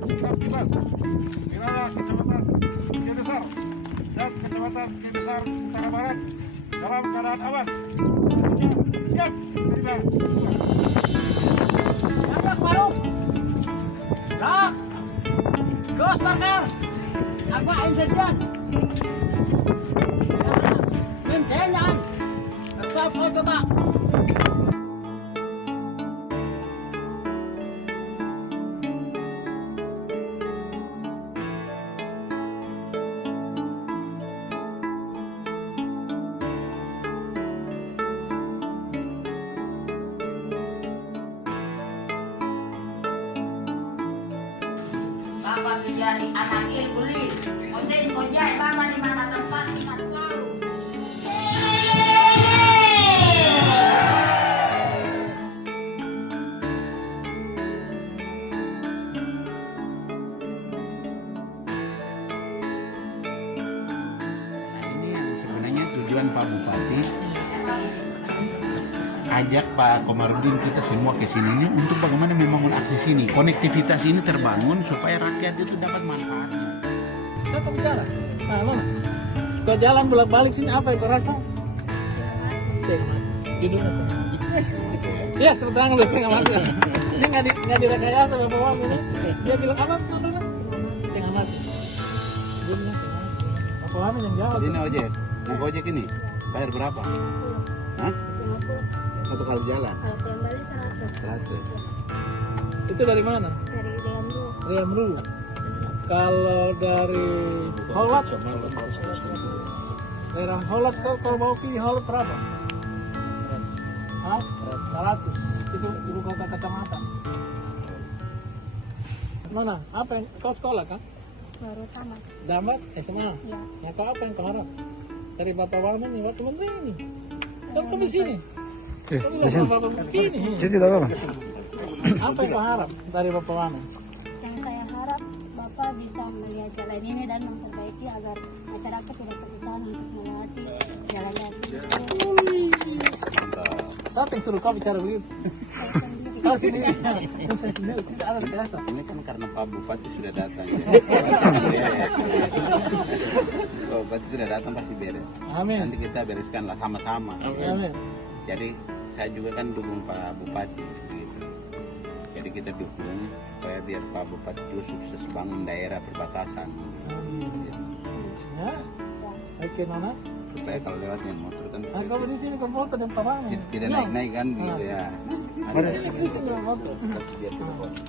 Kibat, wilayah Kecamatan Kidesar dan Kecamatan Kidesar Utara Barat dalam keadaan aman. Siap, terima. Siap, Faruk. Rak. Gus Bakar. Apa insiden? Bentengan. Stop auto Pak. Bapak Sujari anak Ilbuli, Hussein Kojai, Mama di mana tempat iman baru. Ini yang sebenarnya tujuan Pak Bupati ajak Pak Komarudin kita semua ke sini ini untuk bagaimana membangun akses ini, konektivitas ini terbangun supaya rakyat itu dapat manfaatnya. Saya kok bicara? Nah, Nona, kau jalan bolak-balik sini apa yang kau rasa? Judulnya iya, terang lu setengah mati. Ini nggak direkayasa sama Bapak ini. Dia bilang apa tuh? Setengah mati. Dia bilang setengah mati. Bapak Wamen yang jawab. Ini ojek, mau ojek ini bayar berapa? Hah? Satu kali jalan? Kalau kembali 100. 100. Itu dari mana? Dari Riamru. Riamru. Kalau dari Holat, daerah Holat kalau mau pilih Holat berapa? Hah? 100. Itu ibu kota kecamatan. Nona, apa yang kau sekolah kan? Baru tamat. Damat SMA. Ya. Ya kau apa yang kau harap? Dari Bapak Wamen nih, waktu menteri ini. Kau di sini. Kau bilang Bapak Wamen sini. Apa yang kau harap dari Bapak Wamen? Yang saya harap Bapak bisa melihat jalan ini dan memperbaiki agar masyarakat tidak kesusahan untuk melewati jalan yang Siapa yang suruh kau bicara begitu? saya sendiri. Kau sendiri. Saya sendiri. Tidak ada biasa. Ini kan karena Pak Bupati sudah datang. Ya. Pak Bupati sudah datang pasti beres. Amin. Nanti kita bereskanlah sama-sama. Amin. Jadi saya juga kan dukung Pak Bupati gitu. Jadi kita dukung supaya biar Pak Bupati juga sukses bangun daerah perbatasan. Amin. Ya. Oke, Nona. Supaya kalau lewatnya motor kan Nah, kalau di sini kau foto dan Pak Wamen. tidak naik-naik kan gitu ya. Di sini kau foto. Biar kita foto.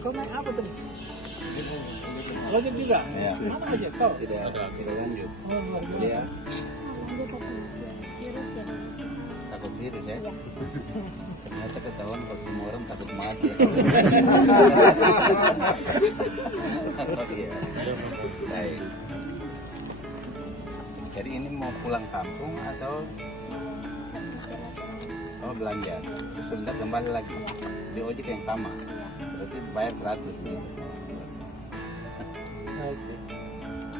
Kau naik apa tadi? Ojek juga? Iya. Mana ojek kau? Tidak lanjut. Oh, luar biasa. Ya, Lanjut ke virus ya. takut virus ya. Iya. Ternyata ketahuan kalau semua orang takut mati. Iya. Baik. Jadi ini mau pulang kampung atau belanja? Terus sebentar kembali lagi di ojek yang sama. Berarti bayar 100 gitu. Oke.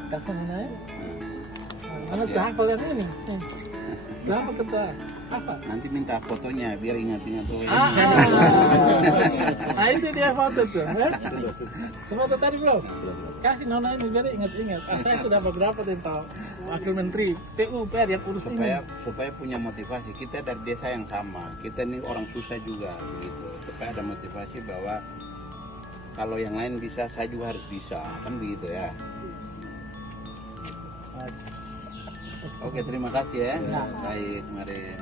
Kasih Nona ya? Karena sudah hafal yang ini. Sudah hafal ketua. Apa? Nanti minta fotonya biar ingat-ingat tuh. Nah itu dia foto tuh. Semua tuh tadi bro. Kasih Nona ini biar ingat-ingat. Saya sudah beberapa tentang wakil menteri PUPR yang urus ini. Supaya punya motivasi. Kita dari desa yang sama. Kita ini orang susah juga begitu. Supaya ada motivasi bahwa kalau yang lain bisa, saya juga harus bisa. Kan begitu ya. Oke, terima kasih ya. Baik, mari.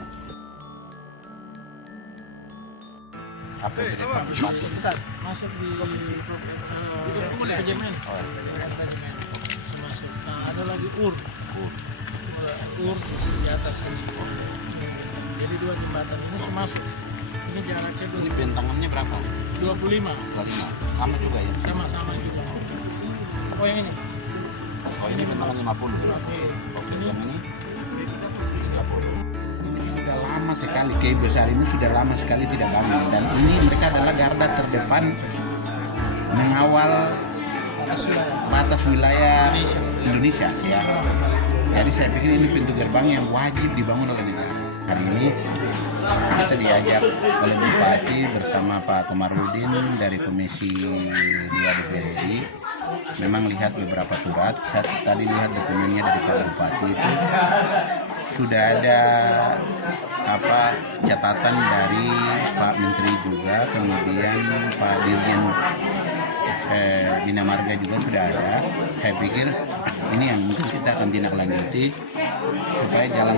Apa yang jadi Pak Bupati? Masuk di PJMN. Masuk. Nah, ada lagi UR di atas ini. Jadi dua jembatan ini masuk. Ini jaraknya Ini bentangannya berapa? 25. 25. Sama juga ya? Sama-sama juga. Oh yang ini? Oh ini bentangan 50. Oke, yang ini 30. Ini sudah lama sekali, kayu besar ini sudah lama sekali tidak bangun. Dan ini mereka adalah garda terdepan mengawal batas wilayah Indonesia ya. Jadi saya pikir ini pintu gerbang yang wajib dibangun oleh negara. Hari ini kita diajak oleh Bupati bersama Pak Komarudin dari Komisi 2 DPR RI. Memang lihat beberapa surat, saya tadi lihat dokumennya dari Pak Bupati itu sudah ada catatan dari Pak Menteri juga, kemudian Pak Dirjen Bina Marga juga sudah ada. Saya pikir ini yang mungkin kita akan tindak lanjuti supaya jalan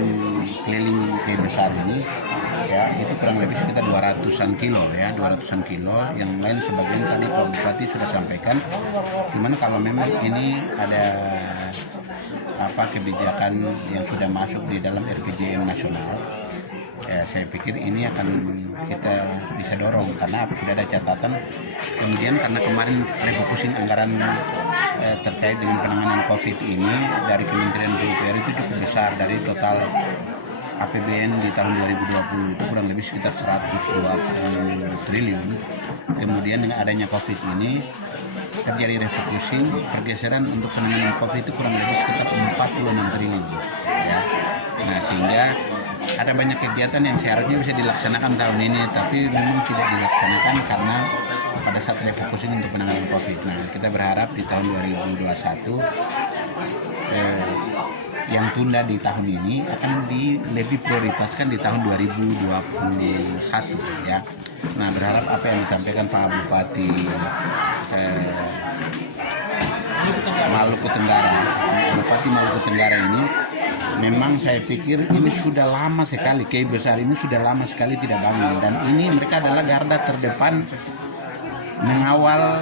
keliling Kay Besar ini ya itu kurang lebih sekitar 200-an kilo ya, 200-an kilo. Yang lain sebagian tadi Pak Bupati sudah sampaikan. Gimana kalau memang ini ada kebijakan yang sudah masuk di dalam RPJM nasional, ya saya pikir ini akan kita bisa dorong karena sudah ada catatan. Kemudian karena kemarin refocusing anggaran terkait dengan penanganan COVID ini dari Kementerian PUPR itu cukup besar, dari total APBN di tahun 2020 itu kurang lebih sekitar 120 triliun. Kemudian dengan adanya COVID ini terjadi refocusing, pergeseran untuk penanganan COVID itu kurang lebih sekitar 46 triliun ya. Nah, sehingga ada banyak kegiatan yang seharusnya bisa dilaksanakan tahun ini tapi memang tidak dilaksanakan karena pada saat refocusing untuk penanganan COVID. Nah, kita berharap di tahun 2021 yang tunda di tahun ini akan lebih prioritaskan di tahun 2021 ya. Nah, berharap apa yang disampaikan Pak Bupati Maluku Tenggara ini memang saya pikir ini sudah lama sekali, Kay Besar ini sudah lama sekali tidak bangun, dan ini mereka adalah garda terdepan mengawal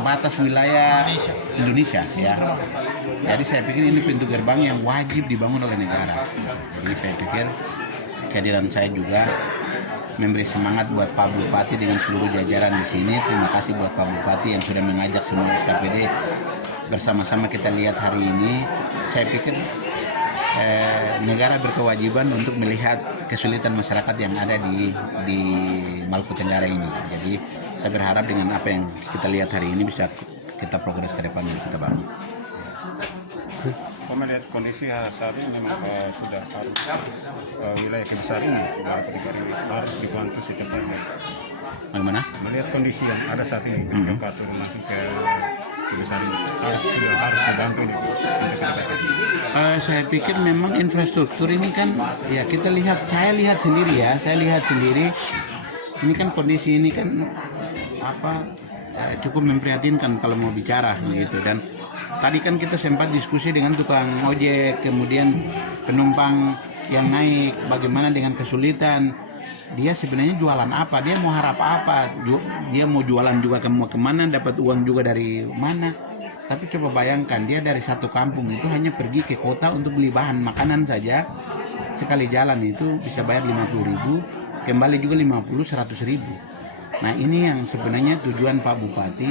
batas wilayah Indonesia ya. Jadi saya pikir ini pintu gerbang yang wajib dibangun oleh negara. Jadi saya pikir kehadiran saya juga memberi semangat buat Pak Bupati dengan seluruh jajaran di sini. Terima kasih buat Pak Bupati yang sudah mengajak semua SKPD bersama-sama kita lihat hari ini. Saya pikir negara berkewajiban untuk melihat kesulitan masyarakat yang ada di Maluku Tenggara ini. Jadi saya berharap dengan apa yang kita lihat hari ini bisa kita progres ke depan dan kita bangun. Melihat kondisi saat ini memang sudah harus wilayah Kay Besar ini harus dibantu secepatnya. Bagaimana? Melihat kondisi yang ada saat ini, ketika turun masuk ke Kay Besar ini harus dibantu ini. Saya pikir memang infrastruktur ini kan ya kita lihat, saya lihat sendiri ini kan kondisi ini kan cukup memprihatinkan kalau mau bicara gitu. Dan tadi kan kita sempat diskusi dengan tukang ojek, kemudian penumpang yang naik, bagaimana dengan kesulitan. Dia sebenarnya jualan apa? Dia mau harap apa? Dia mau jualan juga kemana? Dapat uang juga dari mana? Tapi coba bayangkan, dia dari satu kampung itu hanya pergi ke kota untuk beli bahan makanan saja. Sekali jalan itu bisa bayar 50.000, kembali juga 50-100.000. Nah, ini yang sebenarnya tujuan Pak Bupati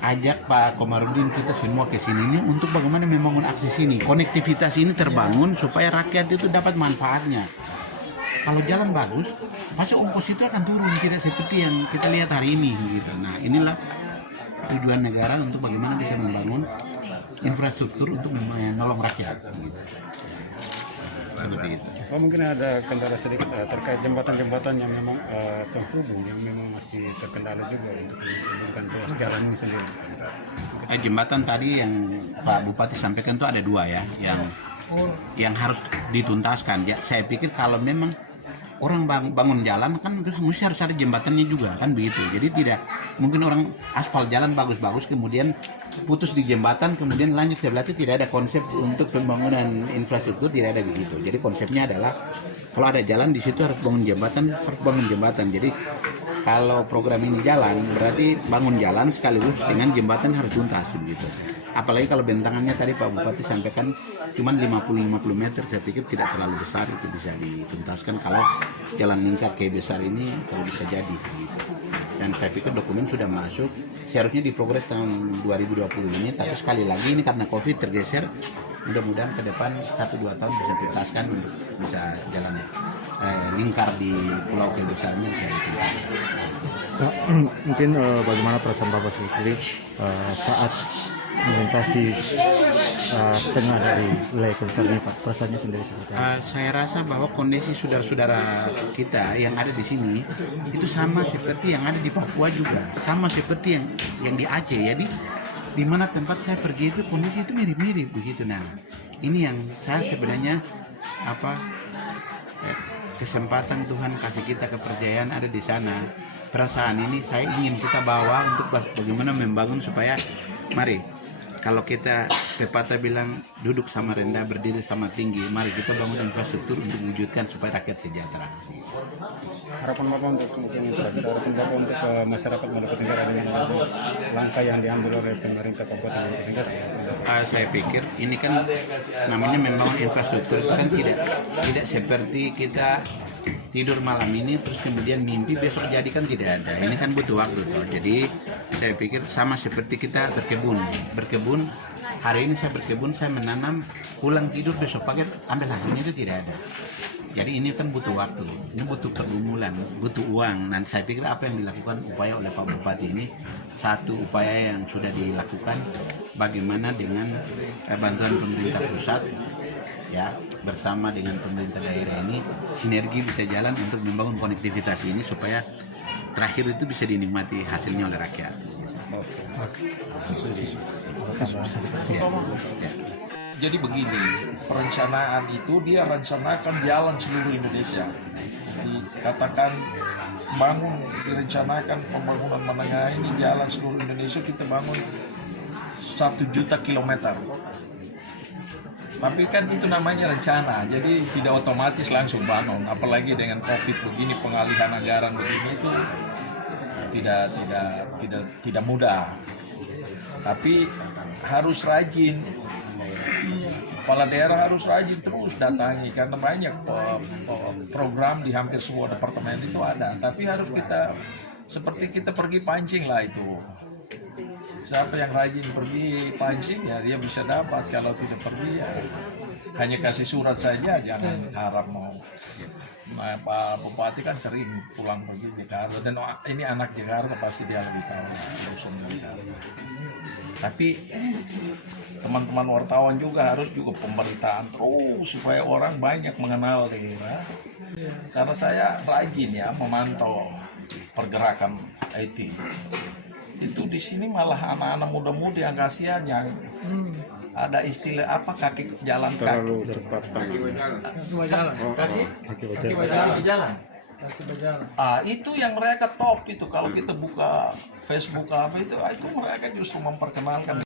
ajak Pak Komarudin kita semua ke sini ini untuk bagaimana membangun akses ini, konektivitas ini terbangun supaya rakyat itu dapat manfaatnya. Kalau jalan bagus, masa ongkos itu akan turun, tidak seperti yang kita lihat hari ini gitu. Nah, inilah tujuan negara untuk bagaimana bisa membangun infrastruktur untuk menolong rakyat gitu. Seperti itu. Oh, mungkin ada kendala sedikit terkait jembatan-jembatan yang memang terhubung, yang memang masih terkendala juga untuk menghubungkan jalan ini sendiri. Jembatan tadi yang Pak Bupati sampaikan itu ada dua ya, yang harus dituntaskan. Ya, saya pikir kalau memang orang bangun jalan kan mesti harus ada jembatannya juga kan begitu. Jadi tidak mungkin orang aspal jalan bagus-bagus kemudian putus di jembatan kemudian lanjut sebelah itu, tidak ada konsep untuk pembangunan infrastruktur, tidak ada begitu. Jadi konsepnya adalah kalau ada jalan di situ harus bangun jembatan, Jadi kalau program ini jalan berarti bangun jalan sekaligus dengan jembatan harus tuntas begitu. Apalagi kalau bentangannya tadi Pak Bupati sampaikan cuma 50 meter, saya pikir tidak terlalu besar, itu bisa dituntaskan kalau jalan lingkar Kay Besar ini kalau bisa jadi gitu. Dan saya pikir dokumen sudah masuk, seharusnya diprogres tahun 2020 ini, tapi sekali lagi ini karena COVID tergeser, mudah-mudahan ke depan 1-2 tahun bisa dituntaskan untuk bisa jalan. lingkar di pulau besarnya bisa dituntaskan. Pak, mungkin bagaimana perasaan Bapak sendiri saat melintasi tengah dari wilayah Kelesar ini, Pak? Perasaannya sendiri seperti apa? Saya rasa bahwa kondisi saudara-saudara kita yang ada di sini itu sama seperti yang ada di Papua juga, sama seperti yang di Aceh. Jadi di mana tempat saya pergi itu kondisi itu mirip-mirip begitu. Nah, ini yang saya sebenarnya kesempatan Tuhan kasih kita kepercayaan ada di sana. Perasaan ini saya ingin kita bawa untuk bagaimana membangun supaya mari. Kalau kita pepatah bilang duduk sama rendah, berdiri sama tinggi, mari kita bangun infrastruktur untuk mewujudkan supaya rakyat sejahtera. Harapan Bapak untuk harapan Bapak untuk masyarakat Maluku Tenggara dengan langkah yang diambil oleh pemerintah Kabupaten Maluku Tenggara. Saya pikir ini kan namanya membangun infrastruktur itu kan tidak seperti kita tidur malam ini terus kemudian mimpi besok jadi, kan tidak ada. Ini kan butuh waktu toh. Jadi saya pikir sama seperti kita berkebun. Hari ini saya berkebun, saya menanam, pulang tidur besok pagi ambil hasilnya, itu tidak ada. Jadi ini kan butuh waktu, ini butuh pergumulan, butuh uang. Dan saya pikir apa yang dilakukan upaya oleh Pak Bupati ini satu upaya yang sudah dilakukan, bagaimana dengan bantuan pemerintah pusat ya bersama dengan pemerintah daerah ini sinergi bisa jalan untuk membangun konektivitas ini supaya terakhir itu bisa dinikmati hasilnya oleh rakyat. Ya. Jadi begini, perencanaan itu dia rencanakan jalan seluruh Indonesia. Dikatakan direncanakan pembangunan menengah ini jalan seluruh Indonesia, kita bangun 1 juta kilometer. Tapi kan itu namanya rencana, jadi tidak otomatis langsung bangun. Apalagi dengan COVID begini, pengalihan anggaran begini itu tidak mudah. Tapi harus rajin. Kepala daerah harus rajin terus datangi, karena banyak program di hampir semua departemen itu ada. Tapi harus seperti kita pergi pancing lah itu. Siapa yang rajin pergi pancing ya dia bisa dapat, kalau tidak pergi ya hanya kasih surat saja, jangan harap mau. Nah, Pak Bupati kan sering pulang pergi Jakarta, dan ini anak Jakarta pasti dia lebih tahu urusan Jakarta. Tapi teman-teman wartawan juga harus pemberitaan terus supaya orang banyak mengenal daerah. Karena saya rajin ya memantau pergerakan IT. Itu di sini malah anak-anak muda-mudi yang kasihan, yang ada istilah apa, kaki jalan Terlalu cepat. kaki jalan. Itu yang mereka top itu, kalau kita buka Facebook apa itu mereka justru memperkenalkan.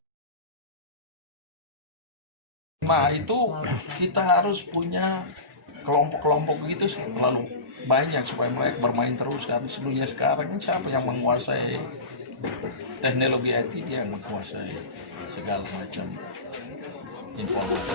Nah itu kita harus punya kelompok-kelompok gitu terlalu banyak supaya mereka bermain terus, karena sebelumnya sekarang ini siapa yang menguasai teknologi IT, dia yang menguasai segala macam informasi.